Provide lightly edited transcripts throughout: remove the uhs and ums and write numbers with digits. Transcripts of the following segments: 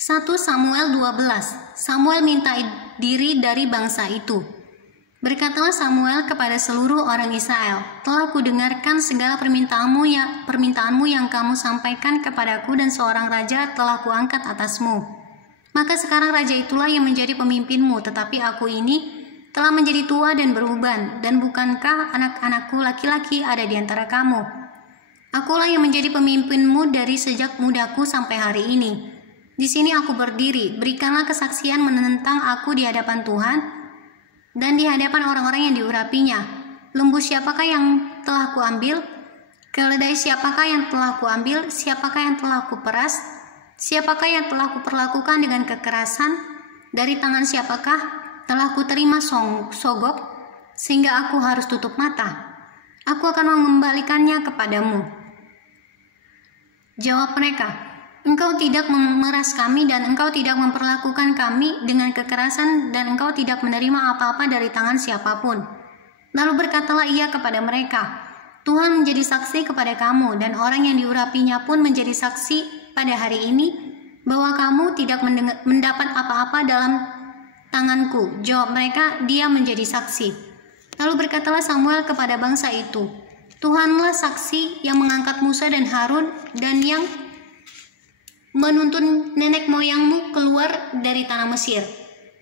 1 Samuel 12. Samuel minta diri dari bangsa itu. Berkatalah Samuel kepada seluruh orang Israel, "Telah kudengarkan segala permintaanmu yang kamu sampaikan kepadaku, dan seorang raja telah kuangkat atasmu. Maka sekarang raja itulah yang menjadi pemimpinmu, tetapi aku ini telah menjadi tua dan beruban, dan bukankah anak-anakku laki-laki ada di antara kamu? Akulah yang menjadi pemimpinmu dari sejak mudaku sampai hari ini. Di sini aku berdiri, berikanlah kesaksian menentang aku di hadapan Tuhan dan di hadapan orang-orang yang diurapinya. Lembu siapakah yang telah kuambil? Keledai siapakah yang telah kuambil? Siapakah yang telah kuperas? Siapakah yang telah kuperlakukan dengan kekerasan? Dari tangan siapakah telah kuterima sogok, sehingga aku harus tutup mata? Aku akan mengembalikannya kepadamu." Jawab mereka, "Engkau tidak memeras kami, dan engkau tidak memperlakukan kami dengan kekerasan, dan engkau tidak menerima apa-apa dari tangan siapapun." Lalu berkatalah ia kepada mereka, "Tuhan menjadi saksi kepada kamu, dan orang yang diurapinya pun menjadi saksi pada hari ini, bahwa kamu tidak mendapat apa-apa dalam tanganku." Jawab mereka, "Dia menjadi saksi." Lalu berkatalah Samuel kepada bangsa itu, "Tuhanlah saksi yang mengangkat Musa dan Harun, dan yang menuntun nenek moyangmu keluar dari tanah Mesir.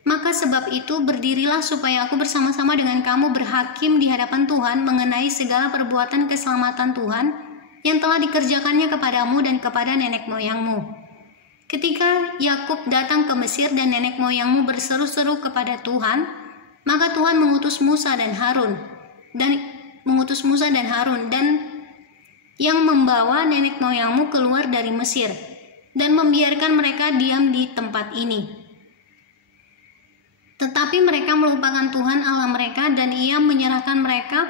Maka sebab itu berdirilah supaya aku bersama-sama dengan kamu berhakim di hadapan Tuhan mengenai segala perbuatan keselamatan Tuhan yang telah dikerjakannya kepadamu dan kepada nenek moyangmu. Ketika Yakub datang ke Mesir dan nenek moyangmu berseru-seru kepada Tuhan, maka Tuhan mengutus Musa dan Harun dan yang membawa nenek moyangmu keluar dari Mesir, dan membiarkan mereka diam di tempat ini. Tetapi mereka melupakan Tuhan Allah mereka, dan ia menyerahkan mereka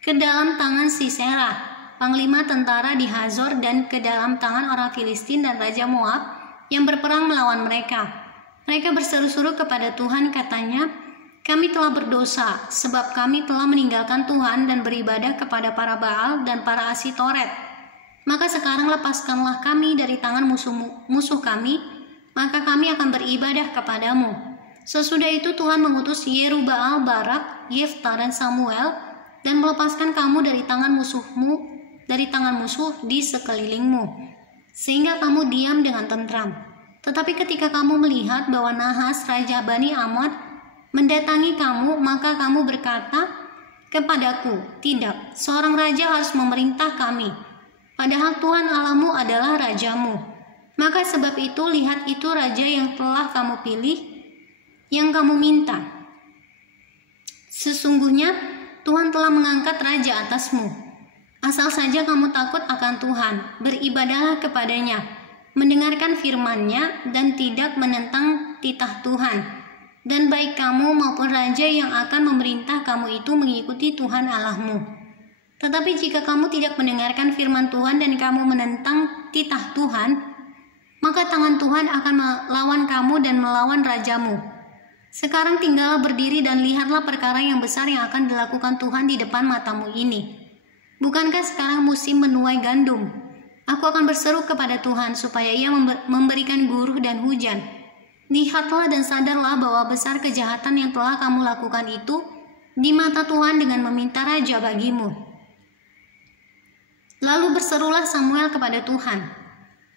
ke dalam tangan Sisera, panglima tentara di Hazor, dan ke dalam tangan orang Filistin dan Raja Moab yang berperang melawan mereka. Mereka berseru-seru kepada Tuhan, katanya, "Kami telah berdosa, sebab kami telah meninggalkan Tuhan dan beribadah kepada para Baal dan para Asitoret. Maka sekarang lepaskanlah kami dari tangan musuh kami, maka kami akan beribadah kepadamu." Sesudah itu Tuhan mengutus Yerubbaal, Barak, Yefta, dan Samuel, dan melepaskan kamu dari tangan musuh di sekelilingmu, sehingga kamu diam dengan tentram. Tetapi ketika kamu melihat bahwa Nahas, raja Bani Amon, mendatangi kamu, maka kamu berkata kepadaku, "Tidak, seorang raja harus memerintah kami, padahal Tuhan Allahmu adalah rajamu." Maka sebab itu, lihat, itu raja yang telah kamu pilih, yang kamu minta. Sesungguhnya Tuhan telah mengangkat raja atasmu. Asal saja kamu takut akan Tuhan, beribadahlah kepadanya, mendengarkan firman-Nya, dan tidak menentang titah Tuhan. Dan baik kamu maupun raja yang akan memerintah kamu itu mengikuti Tuhan Allahmu. Tetapi jika kamu tidak mendengarkan firman Tuhan dan kamu menentang titah Tuhan, maka tangan Tuhan akan melawan kamu dan melawan rajamu. Sekarang tinggallah berdiri dan lihatlah perkara yang besar yang akan dilakukan Tuhan di depan matamu ini. Bukankah sekarang musim menuai gandum? Aku akan berseru kepada Tuhan supaya ia memberikan guruh dan hujan. Lihatlah dan sadarlah bahwa besar kejahatan yang telah kamu lakukan itu di mata Tuhan dengan meminta raja bagimu." Lalu berserulah Samuel kepada Tuhan.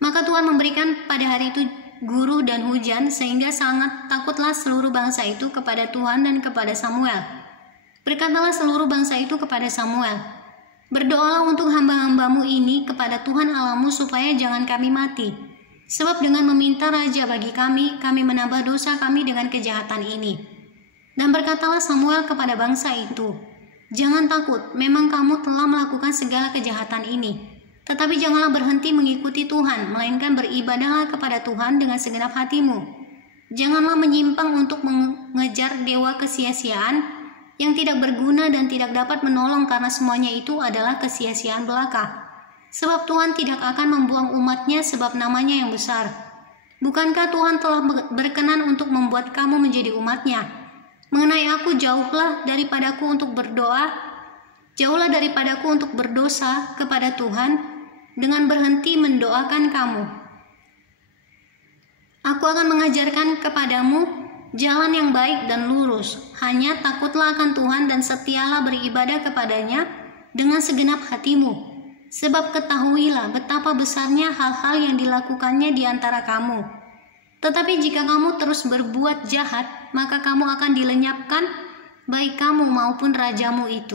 Maka Tuhan memberikan pada hari itu guruh dan hujan, sehingga sangat takutlah seluruh bangsa itu kepada Tuhan dan kepada Samuel. Berkatalah seluruh bangsa itu kepada Samuel, "Berdoalah untuk hamba-hambamu ini kepada Tuhan Allahmu supaya jangan kami mati. Sebab dengan meminta raja bagi kami menambah dosa kami dengan kejahatan ini." Dan berkatalah Samuel kepada bangsa itu, "Jangan takut, memang kamu telah melakukan segala kejahatan ini. Tetapi janganlah berhenti mengikuti Tuhan, melainkan beribadahlah kepada Tuhan dengan segenap hatimu. Janganlah menyimpang untuk mengejar dewa kesia-siaan yang tidak berguna dan tidak dapat menolong, karena semuanya itu adalah kesia-siaan belaka. Sebab Tuhan tidak akan membuang umat-Nya sebab namanya yang besar. Bukankah Tuhan telah berkenan untuk membuat kamu menjadi umat-Nya? Mengenai aku, jauhlah daripadaku untuk berdosa kepada Tuhan dengan berhenti mendoakan kamu." Aku akan mengajarkan kepadamu jalan yang baik dan lurus. Hanya takutlah akan Tuhan dan setialah beribadah kepadanya dengan segenap hatimu. Sebab ketahuilah betapa besarnya hal-hal yang dilakukannya di antara kamu. Tetapi jika kamu terus berbuat jahat, maka kamu akan dilenyapkan, baik kamu maupun rajamu itu.